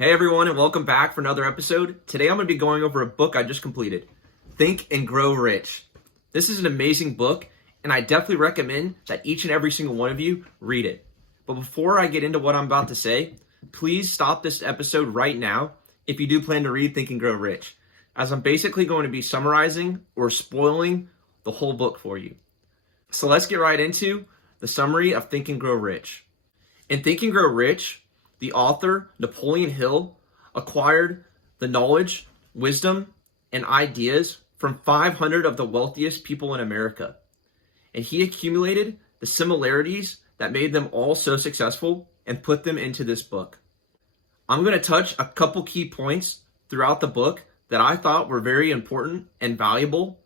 Hey everyone, and welcome back for another episode. Today I'm going to be going over a book I just completed, Think and Grow Rich. This is an amazing book, and I definitely recommend that each and every single one of you read it. But before I get into what I'm about to say, please stop this episode right now if you do plan to read Think and Grow Rich, as I'm basically going to be summarizing or spoiling the whole book for you. So let's get right into the summary of Think and Grow Rich. In Think and Grow Rich, the author, Napoleon Hill, acquired the knowledge, wisdom, and ideas from 500 of the wealthiest people in America. And he accumulated the similarities that made them all so successful and put them into this book. I'm going to touch a couple key points throughout the book that I thought were very important and valuable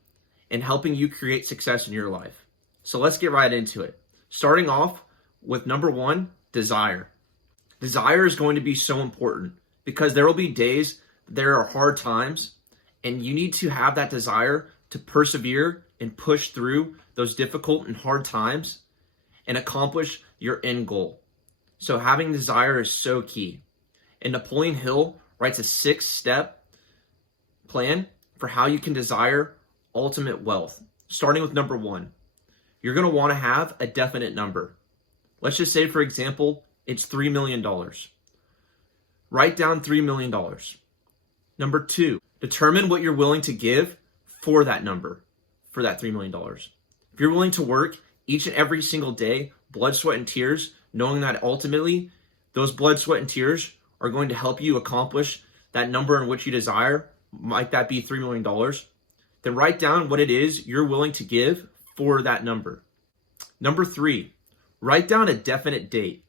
in helping you create success in your life. So let's get right into it. Starting off with number one, desire. Desire is going to be so important because there will be days there are hard times, and you need to have that desire to persevere and push through those difficult and hard times and accomplish your end goal. So having desire is so key. And Napoleon Hill writes a 6-step plan for how you can desire ultimate wealth. Starting with number one, you're going to want to have a definite number. Let's just say, for example, it's $3 million. Write down $3 million. Number two, determine what you're willing to give for that number, for that $3 million. If you're willing to work each and every single day, blood, sweat, and tears, knowing that ultimately those blood, sweat, and tears are going to help you accomplish that number in which you desire, might that be $3 million, then write down what it is you're willing to give for that number. Number three, write down a definite date.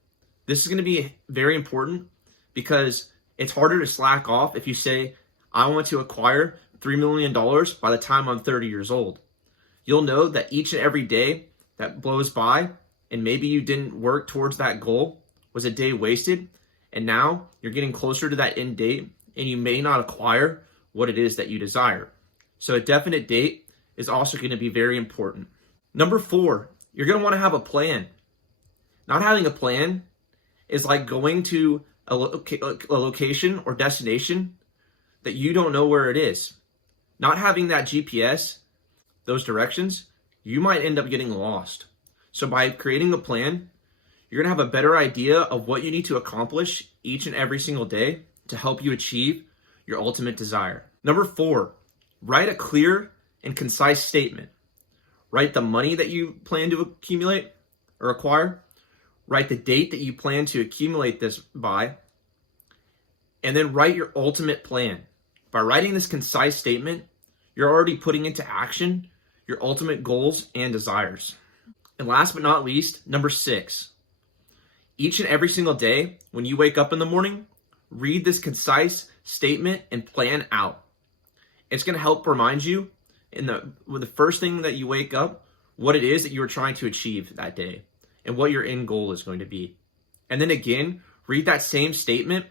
This is going to be very important because it's harder to slack off if you say, I want to acquire $3 million by the time I'm 30 years old. You'll know that each and every day that blows by and maybe you didn't work towards that goal was a day wasted, and now you're getting closer to that end date and you may not acquire what it is that you desire. So a definite date is also going to be very important. Number four, you're going to want to have a plan. Not having a plan is like going to a location or destination that you don't know where it is. Not having that GPS, those directions, you might end up getting lost. So by creating a plan, you're going to have a better idea of what you need to accomplish each and every single day to help you achieve your ultimate desire. Number four, write a clear and concise statement. Write the money that you plan to accumulate or acquire. Write the date that you plan to accumulate this by, and then write your ultimate plan. By writing this concise statement, you're already putting into action your ultimate goals and desires. And last but not least, number six, each and every single day when you wake up in the morning, read this concise statement and plan out. It's going to help remind you with the first thing that you wake up, what it is that you are trying to achieve that day and what your end goal is going to be. And then again, read that same statement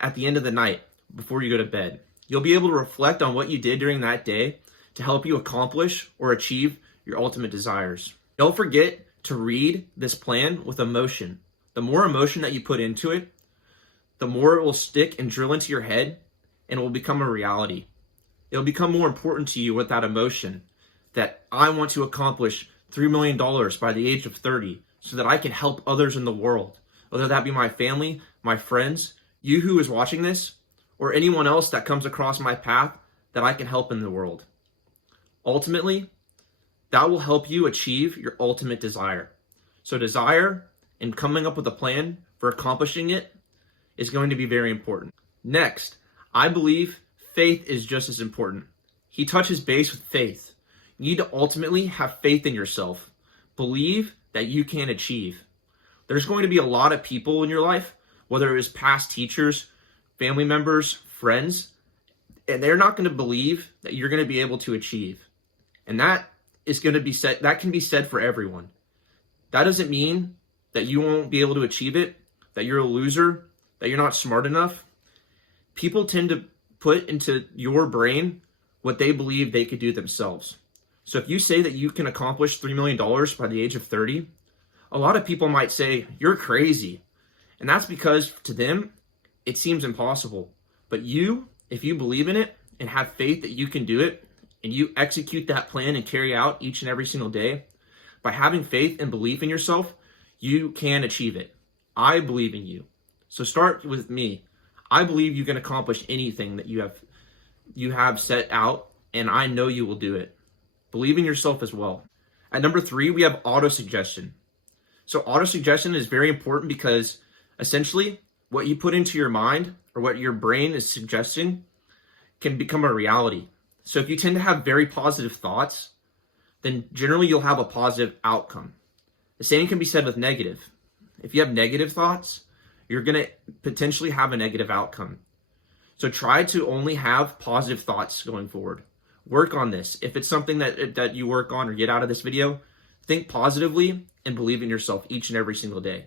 at the end of the night before you go to bed. You'll be able to reflect on what you did during that day to help you accomplish or achieve your ultimate desires. Don't forget to read this plan with emotion. The more emotion that you put into it, the more it will stick and drill into your head and it will become a reality. It'll become more important to you with that emotion that I want to accomplish $3 million by the age of 30 so that I can help others in the world, whether that be my family, my friends, you who is watching this, or anyone else that comes across my path that I can help in the world. Ultimately, that will help you achieve your ultimate desire. So desire and coming up with a plan for accomplishing it is going to be very important. Next, I believe faith is just as important. He touches base with faith. You need to ultimately have faith in yourself. Believe that you can achieve. There's going to be a lot of people in your life, whether it was past teachers, family members, friends, and they're not going to believe that you're going to be able to achieve. And that is going to be said, that can be said for everyone. That doesn't mean that you won't be able to achieve it, that you're a loser, that you're not smart enough. People tend to put into your brain what they believe they could do themselves. So if you say that you can accomplish $3 million by the age of 30, a lot of people might say, you're crazy. And that's because to them, it seems impossible. But if you believe in it and have faith that you can do it, and you execute that plan and carry out each and every single day, by having faith and belief in yourself, you can achieve it. I believe in you. So start with me. I believe you can accomplish anything that you have set out, and I know you will do it. Believe in yourself as well. At number 3, we have autosuggestion. So autosuggestion is very important because essentially what you put into your mind or what your brain is suggesting can become a reality. So if you tend to have very positive thoughts, then generally you'll have a positive outcome. The same can be said with negative. If you have negative thoughts, you're going to potentially have a negative outcome. So try to only have positive thoughts going forward. Work on this. If it's something that you work on or get out of this video, think positively and believe in yourself each and every single day.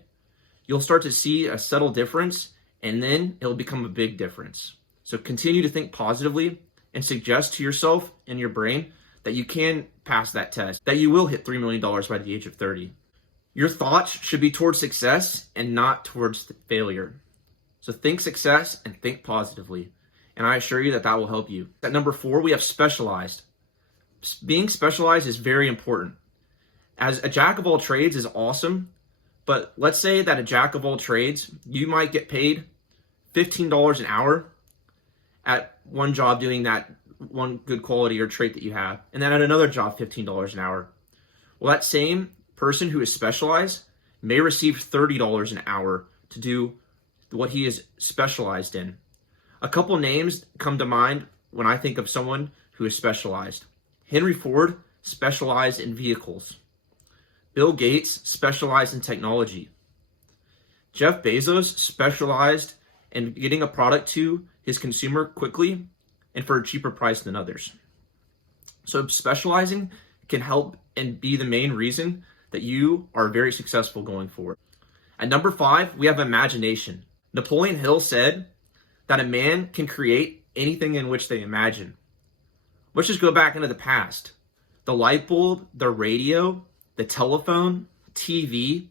You'll start to see a subtle difference, and then it'll become a big difference. So continue to think positively and suggest to yourself and your brain that you can pass that test, that you will hit $3 million by the age of 30. Your thoughts should be towards success and not towards failure. So think success and think positively. And I assure you that will help you. At number 4, we have specialized. Being specialized is very important. As a jack of all trades is awesome, but let's say that a jack of all trades, you might get paid $15 an hour at one job doing that one good quality or trait that you have, and then at another job, $15 an hour. Well, that same person who is specialized may receive $30 an hour to do what he is specialized in. A couple names come to mind when I think of someone who is specialized. Henry Ford specialized in vehicles. Bill Gates specialized in technology. Jeff Bezos specialized in getting a product to his consumer quickly and for a cheaper price than others. So specializing can help and be the main reason that you are very successful going forward. At number 5, we have imagination. Napoleon Hill said that a man can create anything in which they imagine. Let's just go back into the past. The light bulb, the radio, the telephone, TV,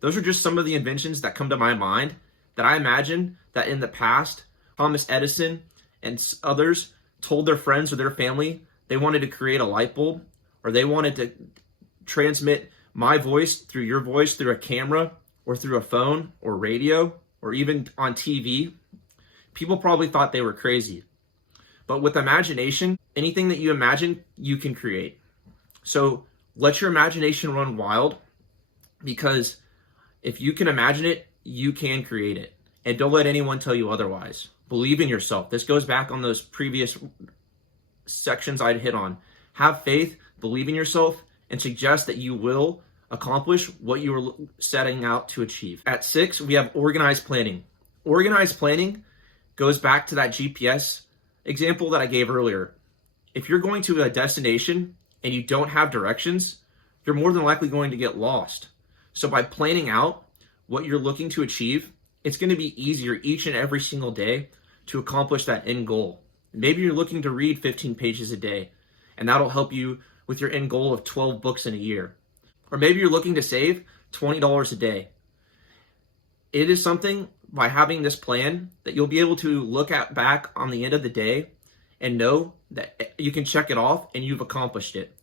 those are just some of the inventions that come to my mind that I imagine that in the past, Thomas Edison and others told their friends or their family they wanted to create a light bulb, or they wanted to transmit my voice through your voice through a camera or through a phone or radio or even on TV. People probably thought they were crazy. But with imagination, anything that you imagine, you can create. So let your imagination run wild, because if you can imagine it, you can create it. And don't let anyone tell you otherwise. Believe in yourself. This goes back on those previous sections I'd hit on. Have faith, believe in yourself, and suggest that you will accomplish what you are setting out to achieve. At 6, we have organized planning. Organized planning goes back to that GPS example that I gave earlier. If you're going to a destination and you don't have directions, you're more than likely going to get lost. So by planning out what you're looking to achieve, it's going to be easier each and every single day to accomplish that end goal. Maybe you're looking to read 15 pages a day, and that'll help you with your end goal of 12 books in a year. Or maybe you're looking to save $20 a day. It is something, by having this plan, that you'll be able to look at back on the end of the day and know that you can check it off and you've accomplished it.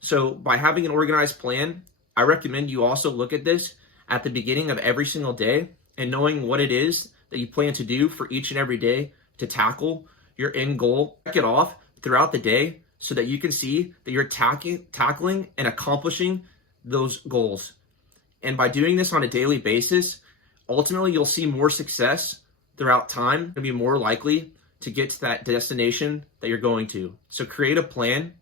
So by having an organized plan, I recommend you also look at this at the beginning of every single day and knowing what it is that you plan to do for each and every day to tackle your end goal. Check it off throughout the day so that you can see that you're tackling and accomplishing those goals. And by doing this on a daily basis, ultimately you'll see more success throughout time and be more likely to get to that destination that you're going to. So create a plan,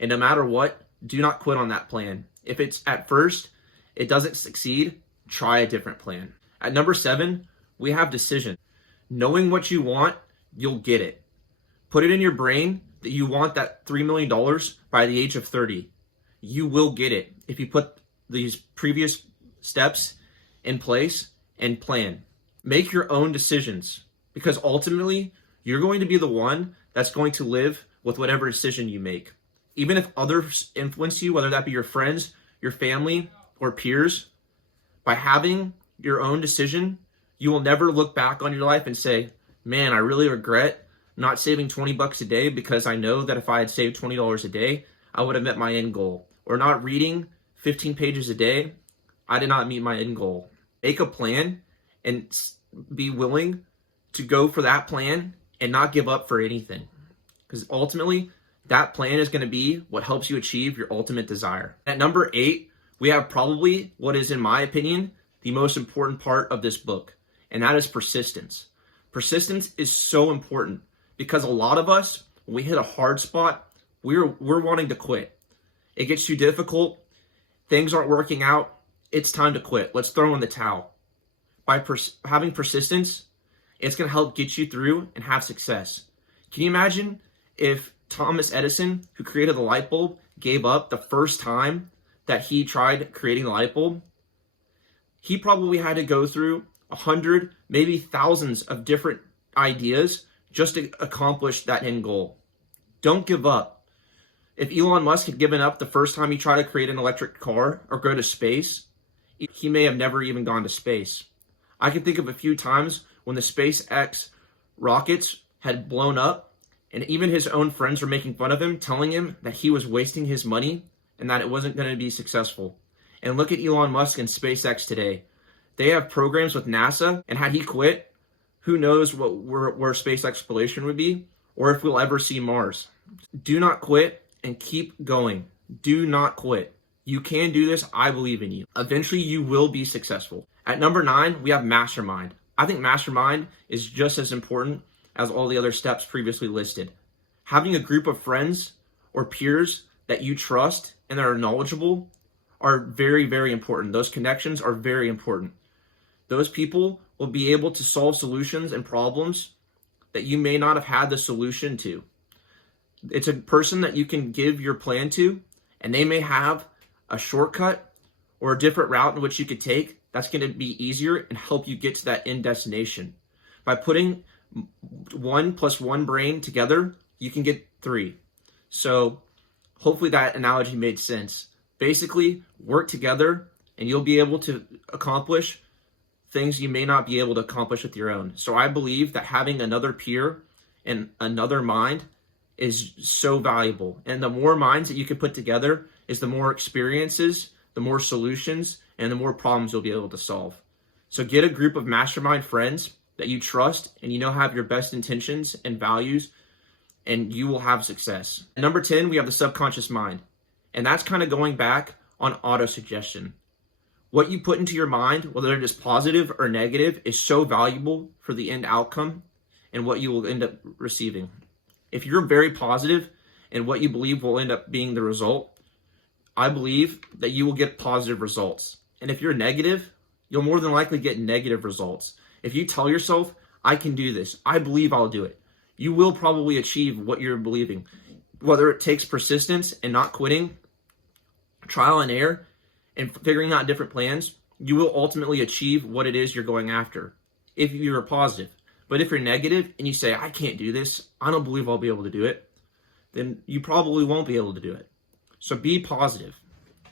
and no matter what, do not quit on that plan. If it's at first, it doesn't succeed, try a different plan. At number 7, we have decision. Knowing what you want, you'll get it. Put it in your brain that you want that $3 million by the age of 30. You will get it if you put these previous steps in place and plan. Make your own decisions, because ultimately you're going to be the one that's going to live with whatever decision you make. Even if others influence you, whether that be your friends, your family, or peers, by having your own decision, You will never look back on your life and say, man, I really regret not saving 20 bucks a day because I know that if I had saved $20 a day, I would have met my end goal. Or not reading 15 pages a day, I did not meet my end goal. Make a plan and be willing to go for that plan and not give up for anything. Because ultimately, that plan is going to be what helps you achieve your ultimate desire. At number 8, we have probably what is, in my opinion, the most important part of this book, and that is persistence. Persistence is so important because a lot of us, when we hit a hard spot, we're wanting to quit. It gets too difficult. Things aren't working out. It's time to quit. Let's throw in the towel. By having persistence, it's going to help get you through and have success. Can you imagine if Thomas Edison, who created the light bulb, gave up the first time that he tried creating the light bulb? He probably had to go through 100, maybe thousands of different ideas just to accomplish that end goal. Don't give up. If Elon Musk had given up the first time he tried to create an electric car or go to space, he may have never even gone to space. I can think of a few times when the SpaceX rockets had blown up and even his own friends were making fun of him, telling him that he was wasting his money and that it wasn't going to be successful. And look at Elon Musk and SpaceX today. They have programs with NASA, and had he quit, who knows where space exploration would be, or if we'll ever see Mars. Do not quit and keep going. Do not quit. You can do this. I believe in you. Eventually, you will be successful. At number 9, we have Mastermind. I think Mastermind is just as important as all the other steps previously listed. Having a group of friends or peers that you trust and that are knowledgeable are very, very important. Those connections are very important. Those people will be able to solve solutions and problems that you may not have had the solution to. It's a person that you can give your plan to, and they may have a shortcut or a different route in which you could take that's going to be easier and help you get to that end destination. By putting 1 + 1 brain together, you can get 3. So hopefully that analogy made sense. Basically, work together and you'll be able to accomplish things you may not be able to accomplish with your own. So I believe that having another peer and another mind is so valuable. And the more minds that you can put together is the more experiences, the more solutions, and the more problems you'll be able to solve. So get a group of mastermind friends that you trust and you know have your best intentions and values, and you will have success. At number 10, we have the subconscious mind. And that's kind of going back on auto-suggestion. What you put into your mind, whether it is positive or negative, is so valuable for the end outcome and what you will end up receiving. If you're very positive and what you believe will end up being the result, I believe that you will get positive results. And if you're negative, you'll more than likely get negative results. If you tell yourself, I can do this, I believe I'll do it, you will probably achieve what you're believing. Whether it takes persistence and not quitting, trial and error, and figuring out different plans, you will ultimately achieve what it is you're going after if you're positive. But if you're negative and you say, I can't do this, I don't believe I'll be able to do it, then you probably won't be able to do it. So be positive.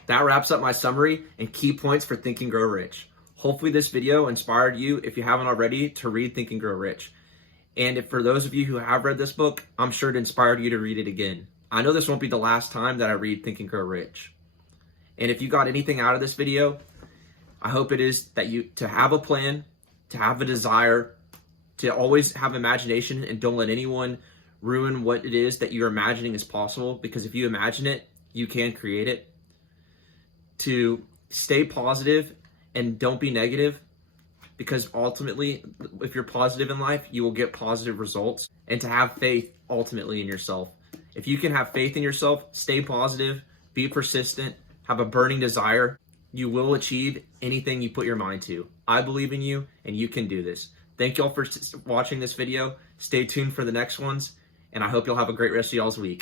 That wraps up my summary and key points for Think and Grow Rich. Hopefully this video inspired you, if you haven't already, to read Think and Grow Rich. And if for those of you who have read this book, I'm sure it inspired you to read it again. I know this won't be the last time that I read Think and Grow Rich. And if you got anything out of this video, I hope it is that you to have a plan, to have a desire, to always have imagination, and don't let anyone ruin what it is that you're imagining is possible, because if you imagine it, you can create it. To stay positive and don't be negative, because ultimately, if you're positive in life, you will get positive results. And to have faith ultimately in yourself. If you can have faith in yourself, stay positive, be persistent, have a burning desire, you will achieve anything you put your mind to. I believe in you, and you can do this. Thank you all for watching this video. Stay tuned for the next ones, and I hope you'll have a great rest of y'all's week.